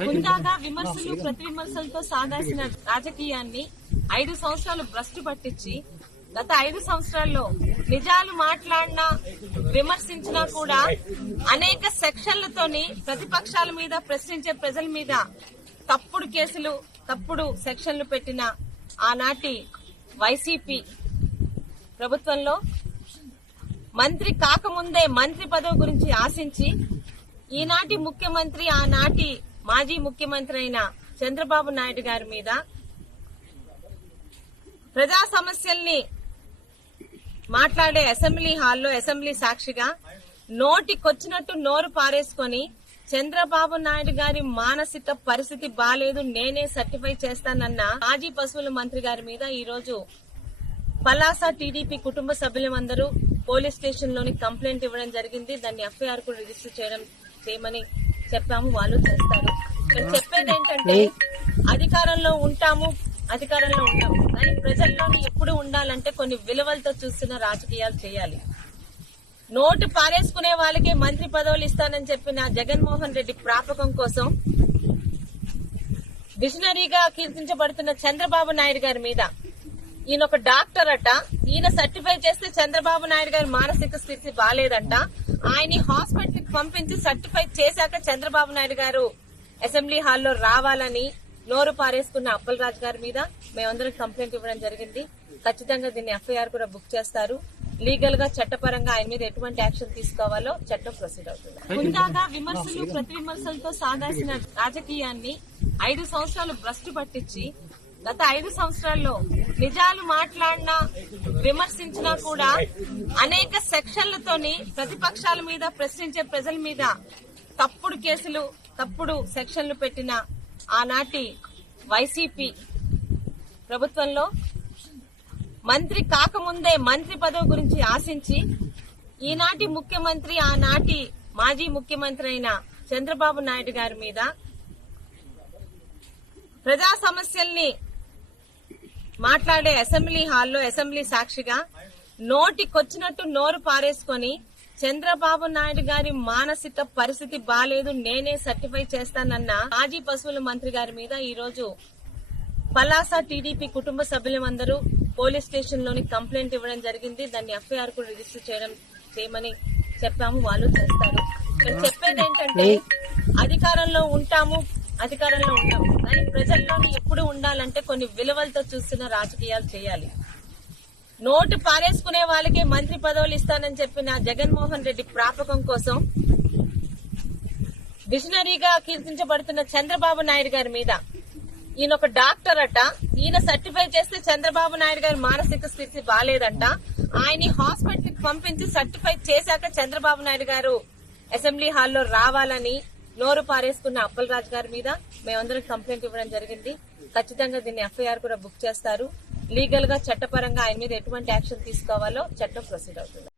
హుందాగా విమర్శలు ప్రతి విమర్శలతో సాగాల్సిన రాజకీయాన్ని 5 సంవత్సరాలు భ్రష్టు పట్టించి గత 5 సంవత్సరాల్లో నిజాలు మాట్లాడినా విమర్శించినా కూడా అనేక సెక్షన్లతోని ప్రతిపక్షాల మీద ప్రశ్నించే ప్రజల మీద తప్పుడు కేసులు తప్పుడు సెక్షన్లు పెట్టిన ఆనాటి వైసీపీ ప్రభుత్వంలో మంత్రి కాకముందే మంత్రి పదవి గురించి ఆశించి ఈనాటి ముఖ్యమంత్రి ఆనాటి మాజీ ముఖ్యమంత్రి అయిన చంద్రబాబు నాయుడు గారి మీద ప్రజా సమస్యల్ని మాట్లాడే అసెంబ్లీ హాల్లో అసెంబ్లీ సాక్షిగా నోటికొచ్చినట్టు నోరు పారేసుకొని చంద్రబాబు నాయుడు గారి మానసిక పరిస్థితి బాలేదు నేనే సర్టిఫై చేస్తానన్న మాజీ పశువుల మంత్రి గారి మీద ఈ రోజు పలాస టీడీపీ కుటుంబ సభ్యులందరూ పోలీస్ స్టేషన్ లోని కంప్లైంట్ ఇవ్వడం జరిగింది. దాన్ని ఎఫ్ఐఆర్ కూడా రిజిస్టర్ చేయమని చెప్పాము. వాళ్ళు చేస్తారు. నేను చెప్పేది ఏంటంటే అధికారంలో ఉంటాము కానీ ప్రజల్లోని ఎప్పుడు ఉండాలంటే కొన్ని విలువలతో చూస్తున్న రాజకీయాలు చేయాలి. నోటు పారేసుకునే వాళ్ళకే మంత్రి పదవులు ఇస్తానని చెప్పిన జగన్మోహన్ రెడ్డి ప్రాపకం కోసం విజనరీగా కీర్తించబడుతున్న చంద్రబాబు నాయుడు గారి మీద ఈయన ఒక డాక్టర్ అట, ఈయన సర్టిఫై చేస్తే చంద్రబాబు నాయుడు గారి మానసిక స్థితి బాలేదంట. ఆయన్ని హాస్పిటల్ కి పంపించి సర్టిఫై చేశాక చంద్రబాబు నాయుడు గారు అసెంబ్లీ హాల్లో రావాలని నోరు పారేసుకున్న అప్పలరాజు గారి మీద మేమందరం కంప్లైంట్ ఇవ్వడం జరిగింది. ఖచ్చితంగా దీన్ని ఎఫ్ఐఆర్ కూడా బుక్ చేస్తారు. లీగల్ గా చట్టపరంగా ఆయన మీద ఎటువంటి యాక్షన్ తీసుకోవాలో చట్టం ప్రొసీడ్ అవుతుంది. హుందాగా విమర్శలు ప్రతి విమర్శలతో సాగాల్సిన రాజకీయాన్ని 5 సంవత్సరాలు భ్రష్టు పట్టించి గత 5 సంవత్సరాల్లో నిజాలు మాట్లాడినా విమర్శించినా కూడా అనేక సెక్షన్లతోని ప్రతిపక్షాల మీద ప్రశ్నించే ప్రజల మీద తప్పుడు కేసులు తప్పుడు సెక్షన్లు పెట్టిన ఆనాటి వైసీపీ ప్రభుత్వంలో మంత్రి కాకముందే మంత్రి పదవి గురించి ఆశించి ఈనాటి ముఖ్యమంత్రి ఆనాటి మాజీ ముఖ్యమంత్రి అయిన చంద్రబాబు నాయుడు గారి మీద ప్రజా సమస్యల్ని మాట్లాడే అసెంబ్లీ హాల్లో అసెంబ్లీ సాక్షిగా నోటికొచ్చినట్టు నోరు పారేసుకొని చంద్రబాబు నాయుడు గారి మానసిక పరిస్థితి బాలేదు నేనే సర్టిఫై చేస్తానన్న మాజీ పశువుల మంత్రి గారి మీద ఈ రోజు పలాస టీడీపీ కుటుంబ సభ్యులందరూ పోలీస్ స్టేషన్ లోని కంప్లైంట్ ఇవ్వడం జరిగింది. దాన్ని ఎఫ్ఐఆర్ కూడా రిజిస్టర్ చేయమని చెప్పాము. వాళ్ళు చేస్తారు. నేను చెప్పేది ఏంటంటే అధికారంలో ఉంటాము కానీ ప్రజల్లోని ఎప్పుడు ఉండాలంటే కొన్ని విలువలతో చూస్తున్న రాజకీయాలు చేయాలి. నోటు పారేసుకునే వాళ్ళకే మంత్రి పదవులు ఇస్తానని చెప్పిన జగన్మోహన్ రెడ్డి ప్రాపకం కోసం విజనరీగా కీర్తించబడుతున్న చంద్రబాబు నాయుడు గారి మీద ఈయన ఒక డాక్టర్ అట, ఈయన సర్టిఫై చేస్తే చంద్రబాబు నాయుడు గారి మానసిక స్థితి బాలేదంట. ఆయన్ని హాస్పిటల్ కి పంపించి సర్టిఫై చేశాక చంద్రబాబు నాయుడు గారు అసెంబ్లీ హాల్లో రావాలని నోరు పారేసుకున్న అప్పలరాజు గారి మీద మేమందరం కంప్లైంట్ ఇవ్వడం జరిగింది. ఖచ్చితంగా దీన్ని ఎఫ్ఐఆర్ కూడా బుక్ చేస్తారు. లీగల్ గా చట్టపరంగా ఆయన మీద ఎటువంటి యాక్షన్ తీసుకోవాలో చట్టం ప్రొసీడ్ అవుతుంది.